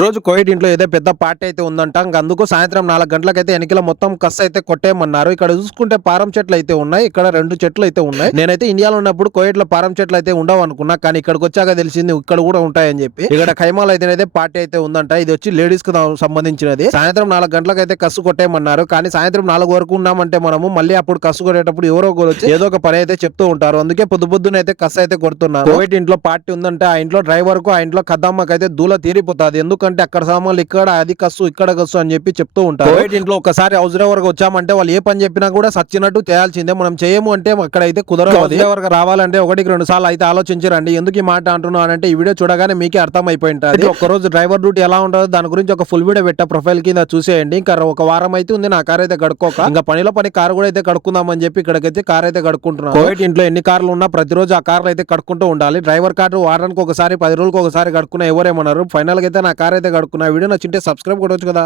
రోజు కోవిడ్ ఇంట్లో ఏదో పెద్ద పార్టీ అయితే ఉందంట. అందుకు సాయంత్రం 4 గంటలకైతే ఎనికల మొత్తం కస్ అయితే కొట్టేయమన్నారు. ఇక్కడ చూసుకుంటే పారం చెట్లు అయితే ఉన్నాయి. ఇక్కడ 2 చెట్లు అయితే ఉన్నాయి. నేనైతే ఇండియాలో ఉన్నప్పుడు కోవిడ్ లో పారం చెట్లు అయితే ఉండవు అనుకున్నా, కానీ ఇక్కడికి వచ్చాక తెలిసింది ఇక్కడ కూడా ఉంటాయని చెప్పి. ఇక్కడ ఖైమాల్ అయితే పార్టీ అయితే ఉందంట. ఇది వచ్చి లేడీస్ కు సంబంధించినది. సాయంత్రం 4 గంటలకైతే కస్సు కొట్టేయమన్నారు. కానీ సాయంత్రం 4 వరకు ఉన్నామంటే మనము మళ్ళీ అప్పుడు కస్సు కొట్టేటప్పుడు ఎవరో ఒకరు వచ్చి ఏదో ఒక పని అయితే చెప్తూ ఉంటారు. అందుకే పొద్దునైతే కస్సు అయితే కొడుతున్నారు. కోవిడ్ ఇంట్లో పార్టీ ఉందంటే ఆ ఇంట్లో డ్రైవర్ కు, ఆ ఇంట్లో కద్దమ్మకైతే దూల తీరిపోతుంది. ఎందుకంటే అక్కడ సామాన్లు ఇక్కడ అది కస్సు ఇక్కడ కస్సు అని చెప్పి చెప్తూ ఉంటారు. కోవిడ్ ఇంట్లో ఒకసారి హౌస్ డ్రైవర్ గా వచ్చామంటే వాళ్ళు ఏ పని చెప్పినా కూడా సచ్చినట్టు చేయాల్సిందే. మనం చేయము అంటే అక్కడ అయితే కుదరదు. హౌస్ డ్రైవర్ గా రావాలంటే 1-2 సార్లు అయితే ఆలోచించరండి. ఎందుకు ఈ మాట అంటున్నాను అంటే ఈ వీడియో చూడగానే మీకే అర్థమైపోయి ఉంటుంది. ఒక్కరోజు డ్రైవర్ డ్యూటీ ఎలా ఉంటుందో దాని గురించి ఒక ఫుల్ వీడియో పెట్టా ప్రొఫైల్ కింద చూసేయండి. ఇంకా ఒక వారం అయితే ఉంది నా కార్ అయితే కడుక్కోక. ఇంకా పనిలో పని కారు కూడా అయితే కడుక్కుందాం అని చెప్పి ఇక్కడికైతే కార్ అయితే కడుక్కుంటున్నాను. కోవిడ్ ఇంట్లో ఎన్ని కార్లు ఉన్నా ప్రతిరోజు ఆ కార్లు అయితే కడుక్కుంటూ ఉండాలి. డ్రైవర్ కారు వారానికి ఒకసారి 10 రోజులకు ఒకసారి కడుక్కున్నా ఎవరేమన్నారు. ఫైనల్ గా అయితే నా కార్ అయితే కడుక్కున్నా. వీడియో నచ్చింటే సబ్స్క్రైబ్ కొట్టవచ్చు కదా.